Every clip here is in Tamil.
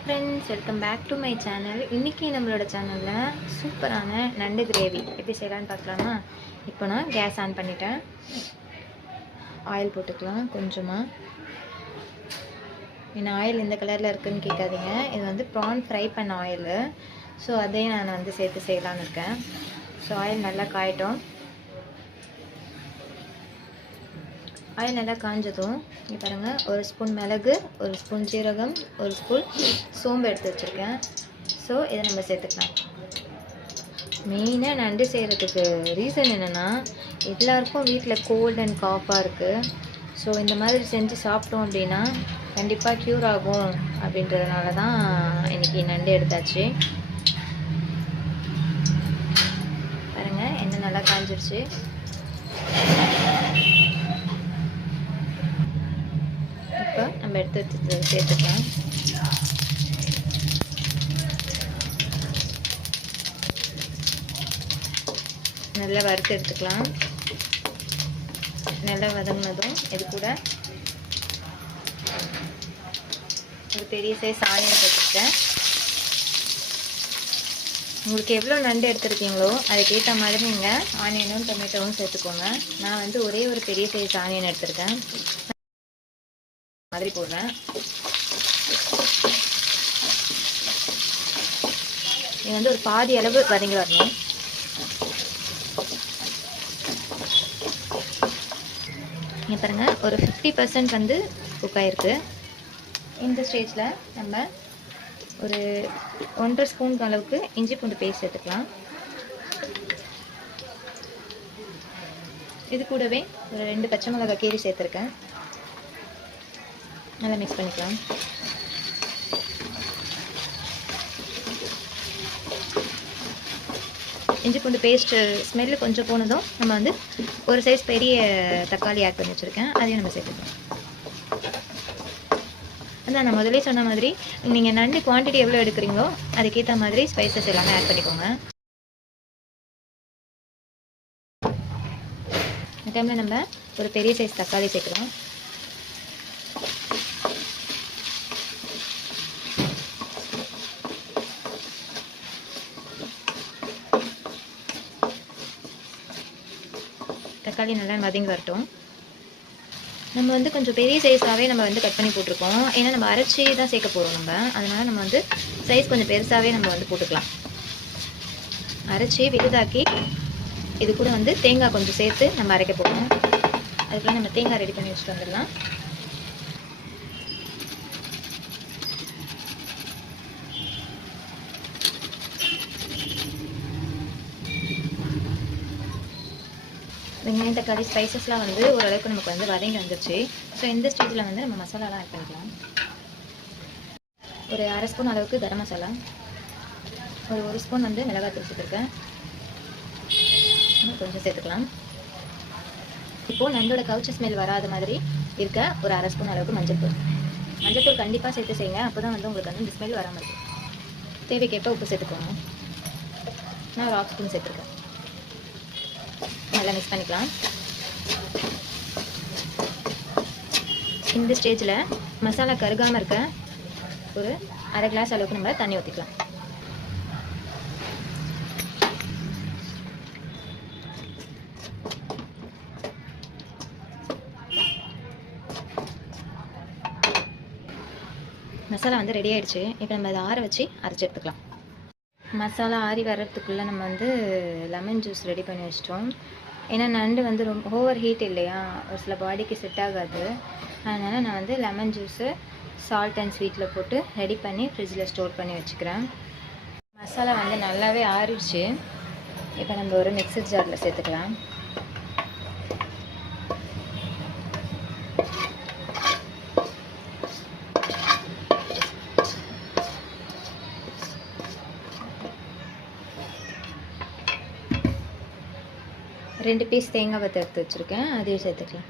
Hi friends, welcome back to my channel. இன்றைக்கி நம்மளோட சேனலில் சூப்பரான நண்டு கிரேவி எப்படி செய்யலான்னு பார்க்கலாமா. இப்போ நான் கேஸ் ஆன் பண்ணிட்டேன். ஆயில் போட்டுக்கலாம் கொஞ்சமாக. என்ன ஆயில் இந்த கலரில் இருக்குதுன்னு கேட்காதீங்க, இது வந்து ப்ரான் ஃப்ரை பண்ண ஆயில். ஸோ அதையும் நான் வந்து சேர்த்து செய்யலான்னு இருக்கேன். ஸோ ஆயில் நல்லா காயட்டும். ஆயில் நல்லா காஞ்சதும் இங்கே பாருங்கள், ஒரு ஸ்பூன் மிளகு, ஒரு ஸ்பூன் சீரகம், ஒரு ஸ்பூன் சோம்பு எடுத்து வச்சுருக்கேன். ஸோ இதை நம்ம சேர்த்துக்கலாம். மெயினாக நண்டு செய்கிறதுக்கு ரீசன் என்னென்னா, எல்லாருக்கும் வீட்டில் கோல்ட் அண்ட் காஃபாக இருக்குது. ஸோ இந்த மாதிரி செஞ்சு சாப்பிட்டோம் அப்படின்னா கண்டிப்பாக க்யூர் ஆகும் அப்படின்றதுனால தான் இன்றைக்கி நண்டு எடுத்தாச்சு. பாருங்கள், எண்ணெய் நல்லா காஞ்சிருச்சு. இப்போ நம்ம எடுத்து வச்சு சேர்த்துக்கலாம். நல்லா வறுத்து எடுத்துக்கலாம். நல்லா வதங்கினதும் இது கூட ஒரு பெரிய சைஸ் ஆனியன் சேர்த்துக்கிட்டேன். உங்களுக்கு எவ்வளோ நண்டு எடுத்துருக்கீங்களோ அதுக்கேற்ற மாதிரி நீங்கள் ஆனியனும் டொமேட்டோவும் சேர்த்துக்கோங்க. நான் வந்து ஒரே ஒரு பெரிய சைஸ் ஆனியன் எடுத்திருக்கேன் மாதிரி போடுறேன். இது வந்து ஒரு பாதி அளவு வதங்கி வரணும். இங்கே பாருங்கள், ஒரு 50% வந்து குக் ஆகிருக்கு. இந்த ஸ்டேஜில் நம்ம ஒரு 1.5 ஸ்பூன் அளவுக்கு இஞ்சி பூண்டு பேஸ்ட் எடுத்துக்கலாம். இது கூடவே ஒரு 2 பச்சை மிளகாய் கீரி சேர்த்துருக்கேன். நல்லா மிக்ஸ் பண்ணிக்கலாம். இஞ்சி பூண்டு பேஸ்ட்டு ஸ்மெல்லு கொஞ்சம் போனதும் நம்ம வந்து ஒரு சைஸ் பெரிய தக்காளி ஆட் பண்ணி வச்சுருக்கேன், அதையும் நம்ம சேர்த்துக்கலாம். அதான் நான் முதலே சொன்ன மாதிரி நீங்கள் நண்டு குவான்டிட்டி எவ்வளோ எடுக்கிறீங்களோ அதுக்கேற்ற மாதிரி ஸ்பைசஸ் எல்லாமே ஆட் பண்ணிக்கோங்க. இந்த டைமில் நம்ம ஒரு பெரிய சைஸ் தக்காளி சேர்க்கலாம். தக்காளி நல்லா வதங்கி வரட்டும். நம்ம வந்து கொஞ்சம் பெரிய சைஸாகவே நம்ம வந்து கட் பண்ணி போட்டிருக்கோம். ஏன்னா நம்ம அரைச்சி தான் சேர்க்க போகிறோம் நம்ம, அதனால் நம்ம வந்து சைஸ் கொஞ்சம் பெருசாகவே நம்ம வந்து போட்டுக்கலாம். அரைச்சி விழுதாக்கி இது கூட வந்து தேங்காய் கொஞ்சம் சேர்த்து நம்ம அரைக்க போகிறோம். அதுக்குள்ள நம்ம தேங்காய் ரெடி பண்ணி வச்சுட்டு வந்துடலாம். வெங்காயம் தக்காளி ஸ்பைசஸ்லாம் வந்து ஓரளவுக்கு நமக்கு வந்து வதங்கி வந்துருச்சு. ஸோ இந்த ஸ்டேஜில் வந்து நம்ம மசாலாலாம் ஆட் பண்ணிக்கலாம். ஒரு 1/2 ஸ்பூன் அளவுக்கு கரம் மசாலா, ஒரு ஸ்பூன் வந்து மிளகாத்தூள் சேர்த்துருக்கேன், கொஞ்சம் சேர்த்துக்கலாம். இப்போது நண்டோட கவுச்சி ஸ்மெல் வராத மாதிரி இருக்க ஒரு 1/2 ஸ்பூன் அளவுக்கு மஞ்சள் கண்டிப்பாக சேர்த்து செய்யுங்க. அப்போ தான் வந்து உங்களுக்கு வந்து இந்த ஸ்மெல் வராமல் இருக்கும். தேவைக்கேற்ப உப்பு சேர்த்துக்கோங்க. நான் ஒரு 1/2 ஸ்பூன் சேர்த்துருக்கேன். நல்லா மிக்ஸ் பண்ணிக்கலாம். இந்த ஸ்டேஜில் மசாலா கருகாமல் இருக்க ஒரு 1/2 கிளாஸ் அளவுக்கு நம்ம தண்ணி ஊற்றிக்கலாம். மசாலா வந்து ரெடி ஆகிடுச்சு. இப்போ நம்ம அதை ஆற வச்சு அரைச்சி எடுத்துக்கலாம். மசாலா ஆறி வர்றதுக்குள்ளே நம்ம வந்து லெமன் ஜூஸ் ரெடி பண்ணி வச்சிட்டோம். ஏன்னா நண்டு வந்து ரொம்ப ஓவர் ஹீட் இல்லையா, ஒரு சில பாடிக்கு செட் ஆகாது. அதனால் நான் வந்து லெமன் ஜூஸு சால்ட் அண்ட் ஸ்வீட்டில் போட்டு ரெடி பண்ணி ஃப்ரிட்ஜில் ஸ்டோர் பண்ணி வச்சுக்கிறேன். மசாலா வந்து நல்லாவே ஆறிடுச்சு. இப்போ நம்ம ஒரு மிக்சர் ஜாரில் சேர்த்துக்கலாம். ரெண்டு பீஸ் தேங்காய் வத்தை எடுத்து வச்சுருக்கேன், அதையும் சேர்த்துக்கலாம்.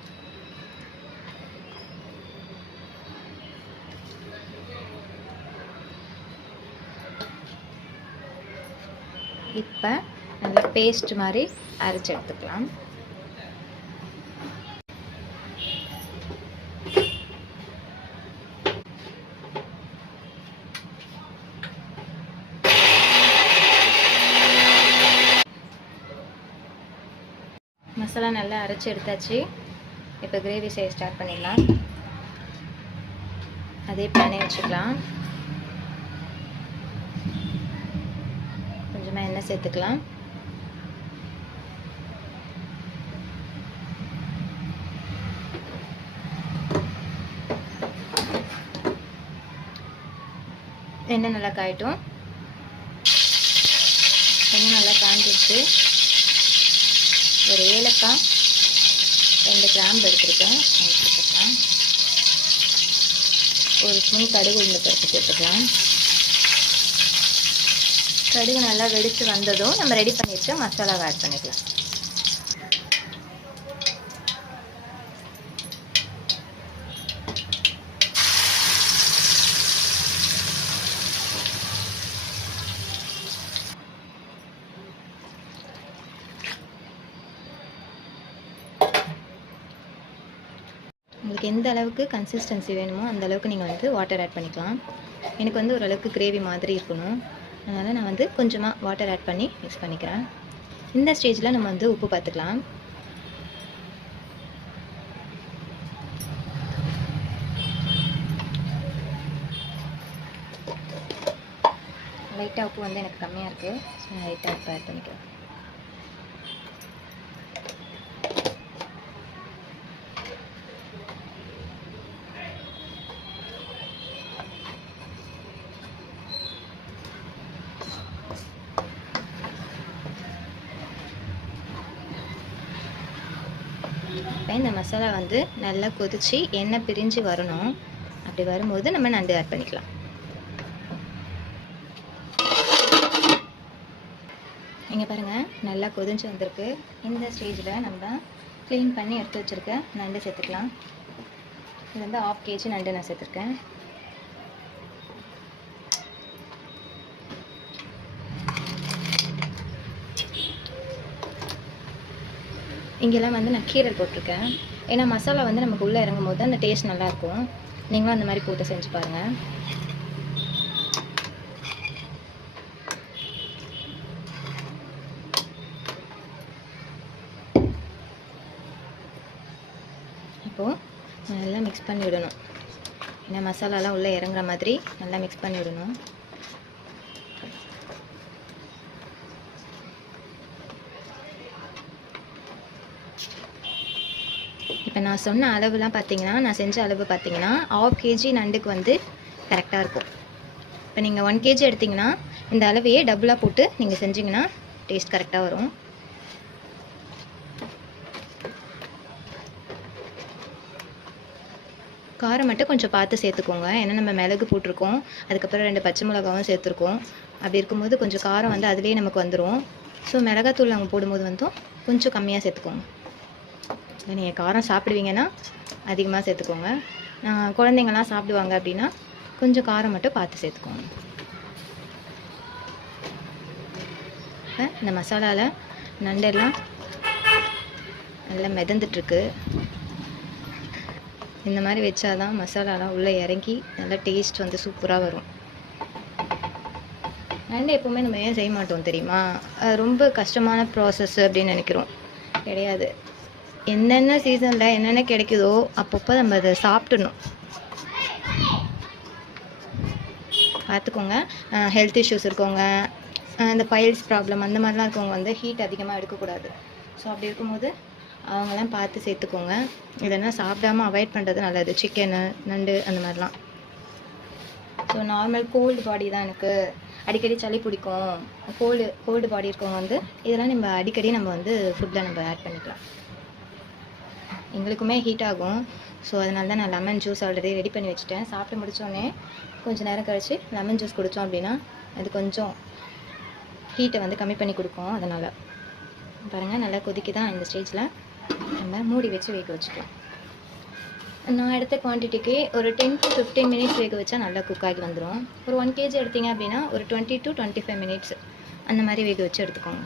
இப்போ நல்லா பேஸ்ட் மாதிரி அரைச்சி எடுத்துக்கலாம். மசாலா நல்லா அரைச்சி எடுத்தாச்சு. இப்போ கிரேவி செய்ய ஸ்டார்ட் பண்ணிடலாம். அதே பேனே வச்சுக்கலாம். கொஞ்சமாக எண்ணெய் சேர்த்துக்கலாம். எண்ணெய் நல்லா காயட்டும். எண்ணெய் நல்லா காஞ்சிடுச்சு. ஒரு ஏலக்காய் 2 கிராம்பு எடுத்துருக்கேன், சேர்த்துக்கலாம். ஒரு ஸ்பூன் கடுகு உளுந்து பருப்பு சேர்த்துக்கலாம். கடுகு நல்லா வெடித்து வந்ததும் நம்ம ரெடி பண்ணி வச்ச மசாலாவை ஆட் பண்ணிக்கலாம். உங்களுக்கு எந்த அளவுக்கு கன்சிஸ்டன்சி வேணுமோ அந்த அளவுக்கு நீங்கள் வந்து வாட்டர் ஆட் பண்ணிக்கலாம். எனக்கு வந்து ஓரளவுக்கு கிரேவி மாதிரி இருக்கணும், அதனால் நான் வந்து கொஞ்சமாக வாட்டர் ஆட் பண்ணி மிக்ஸ் பண்ணிக்கிறேன். இந்த ஸ்டேஜில் நம்ம வந்து உப்பு பார்த்துக்கலாம். லைட்டாக உப்பு வந்து எனக்கு கம்மியாக இருக்குது, ஸோ நான் லைட்டாக உப்பு ஆட் பண்ணிக்கிறேன். இப்போ இந்த மசாலா வந்து நல்லா கொதித்து எண்ணெய் பிரிஞ்சு வரணும். அப்படி வரும்போது நம்ம நண்டு ஆட் பண்ணிக்கலாம். இங்கே பாருங்கள், நல்லா கொதிஞ்சு வந்திருக்கு. இந்த ஸ்டேஜில் நம்ம க்ளீன் பண்ணி எடுத்து வச்சுருக்க நண்டு சேர்த்துக்கலாம். இது வந்து 1/2 kg நண்டு நான் சேர்த்துருக்கேன். இங்கெல்லாம் வந்து நான் கீரை போட்டிருக்கேன். ஏன்னா மசாலா வந்து நமக்கு உள்ளே இறங்கும் போது அந்த டேஸ்ட் நல்லாயிருக்கும். நீங்களும் அந்த மாதிரி போட்டு செஞ்சு பாருங்கள். இப்போது நல்லா மிக்ஸ் பண்ணி விடணும். ஏன்னா மசாலாலாம் உள்ளே இறங்குற மாதிரி நல்லா மிக்ஸ் பண்ணி விடணும். இப்போ நான் சொன்ன அளவுலாம் பார்த்தீங்கன்னா, நான் செஞ்ச அளவு பார்த்தீங்கன்னா 1/2 kg நண்டுக்கு வந்து கரெக்டாக இருக்கும். இப்போ நீங்கள் 1 kg எடுத்திங்கன்னா இந்த அளவையே டபுளாக போட்டு நீங்கள் செஞ்சிங்கன்னா டேஸ்ட் கரெக்டாக வரும். காரம் மட்டும் கொஞ்சம் பார்த்து சேர்த்துக்கோங்க. ஏன்னா நம்ம மிளகு போட்டிருக்கோம், அதுக்கப்புறம் 2 பச்சை மிளகாவும் சேர்த்துருக்கோம். அப்படி இருக்கும்போது கொஞ்சம் காரம் வந்து அதிலே நமக்கு வந்துடும். ஸோ மிளகாத்தூள் நாங்கள் போடும்போது வந்து கொஞ்சம் கம்மியாக சேர்த்துக்கோங்க. நீங்கள் காரம் சாப்பிடுவீங்கன்னா அதிகமாக சேர்த்துக்கோங்க. குழந்தைங்கள்லாம் சாப்பிடுவாங்க அப்படின்னா கொஞ்சம் காரம் மட்டும் பார்த்து சேர்த்துக்கோங்க. இந்த மசாலாவில் நண்டெல்லாம் நல்லா மிதந்துட்டுருக்கு. இந்த மாதிரி வச்சாதான் மசாலாலாம் உள்ளே இறங்கி நல்லா டேஸ்ட் வந்து சூப்பராக வரும். நண்டு எப்போவுமே நம்ம ஏன் செய்ய மாட்டோம் தெரியுமா? ரொம்ப கஷ்டமான ப்ராசஸ் அப்படின்னு நினைக்கிறோம். கிடையாது. என்னென்ன சீசனில் என்னென்ன கிடைக்குதோ அப்பப்போ நம்ம அதை சாப்பிடணும். பார்த்துக்கோங்க. ஹெல்த் இஷ்யூஸ் இருக்கவங்க, இந்த பைல்ஸ் ப்ராப்ளம் அந்த மாதிரிலாம் இருக்கவங்க வந்து ஹீட் அதிகமாக எடுக்கக்கூடாது. ஸோ அப்படி இருக்கும்போது அவங்களாம் பார்த்து சேர்த்துக்கோங்க. இல்லைன்னா சாப்பிடாமல் அவாய்ட் பண்ணுறது நல்லது. சிக்கனு, நண்டு அந்த மாதிரிலாம். ஸோ நார்மல் கோல்டு பாடி தான் எனக்கு, அடிக்கடி சளி பிடிக்கும், கோல்டு பாடி இருக்கவங்க வந்து இதெல்லாம் நம்ம அடிக்கடி நம்ம வந்து ஃபுட்டில் நம்ம ஆட் பண்ணிக்கலாம். எங்களுக்குமே ஹீட் ஆகும். ஸோ அதனால தான் நான் லெமன் ஜூஸ் ஆல்ரெடி ரெடி பண்ணி வச்சுட்டேன். சாப்பிட்டு முடித்தோடனே கொஞ்சம் நேரம் கழித்து லெமன் ஜூஸ் குடித்தோம் அப்படின்னா அது கொஞ்சம் ஹீட்டை வந்து கம்மி பண்ணி கொடுக்கும். அதனால் பாருங்கள், நல்லா கொதிக்கு தான். இந்த ஸ்டேஜில் நம்ம மூடி வச்சு வேக வச்சுக்கலாம். நான் எடுத்த குவான்டிட்டிக்கு ஒரு 10 to 15 minutes வேக வச்சா நல்லா குக் ஆகி வந்துடும். ஒரு 1 kg எடுத்திங்க அப்படின்னா ஒரு 20 to 25 minutes அந்த மாதிரி வேக வச்சு எடுத்துக்கோங்க.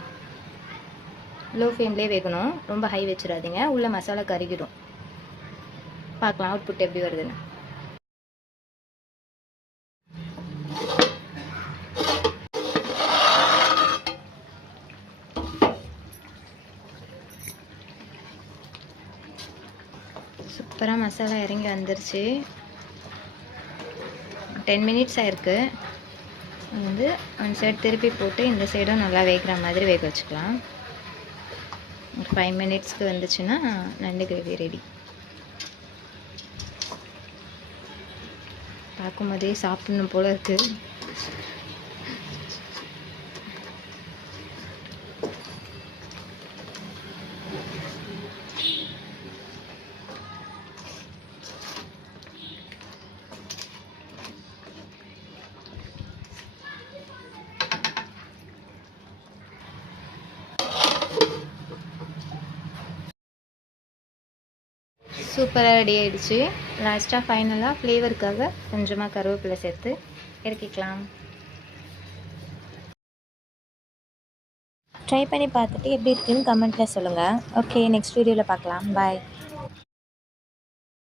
லோ ஃப்ளேம்லேயே வேகணும், ரொம்ப ஹை வச்சிடாதீங்க, உள்ள மசாலா கருகிடும். பார்க்கலாம் அவுட்புட் எப்படி வருதுன்னு. சூப்பராக மசாலா இறங்கி வந்துருச்சு. 10 மினிட்ஸ் ஆயிருக்கு. வந்து ஒன் சைடு திருப்பி போட்டு இந்த சைடும் நல்லா வேகிற மாதிரி வேக வச்சுக்கலாம். ஒரு 5 மினிட்ஸ்க்கு வந்துச்சுன்னா நண்டு கிரேவி ரெடி. பார்க்கும்போதே சாப்பிடணும் போல இருக்குது. சூப்பராக ரெடி ஆகிடுச்சு. லாஸ்ட்டாக ஃபைனலாக ஃப்ளேவருக்காக கொஞ்சமாக கருவேப்பிலை சேர்த்து இறக்கிக்கலாம். ட்ரை பண்ணி பார்த்துட்டு எப்படி இருக்குன்னு கமெண்ட்டில் சொல்லுங்கள். ஓகே, நெக்ஸ்ட் வீடியோவில் பார்க்கலாம். பாய்.